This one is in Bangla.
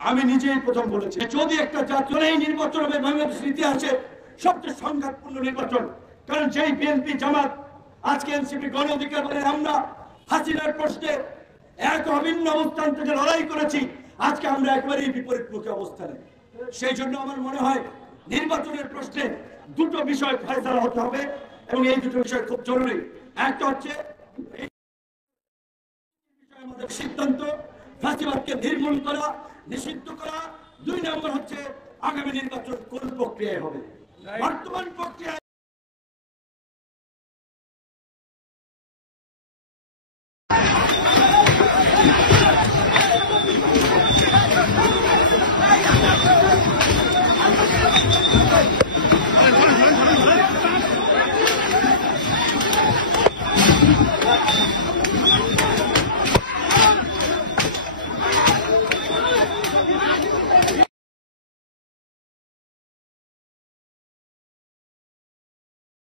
আমি নিজেই প্রথম বলেছি, যদি একটা জাতীয় এই নির্বাচন হবে বাংলাদেশের ইতিহাসে সবচেয়ে সংঘাতপূর্ণ নির্বাচন। কারণ যেই বিএনপি জামাত আজকে এনসিপি গণ অধিকার বলে আমরা হাসিনার প্রশ্নে এক অভিন্ন অবস্থান থেকে লড়াই করেছি, আজকে আমরা একেবারেই বিপরীতমুখী অবস্থানে। সেই জন্য আমার মনে হয় নির্বাচনের প্রশ্নে দুটো বিষয় ফয়সালা হতে হবে এবং এই দুটো বিষয় খুব জরুরি। একটা হচ্ছে আমাদের সিদ্ধান্ত ফাঁসিবাদকে নির্মূল করা, নিষিদ্ধ করা। দুই নম্বর হচ্ছে আগামী নির্বাচন কোন প্রক্রিয়ায় হবে। বর্তমান প্রক্রিয়া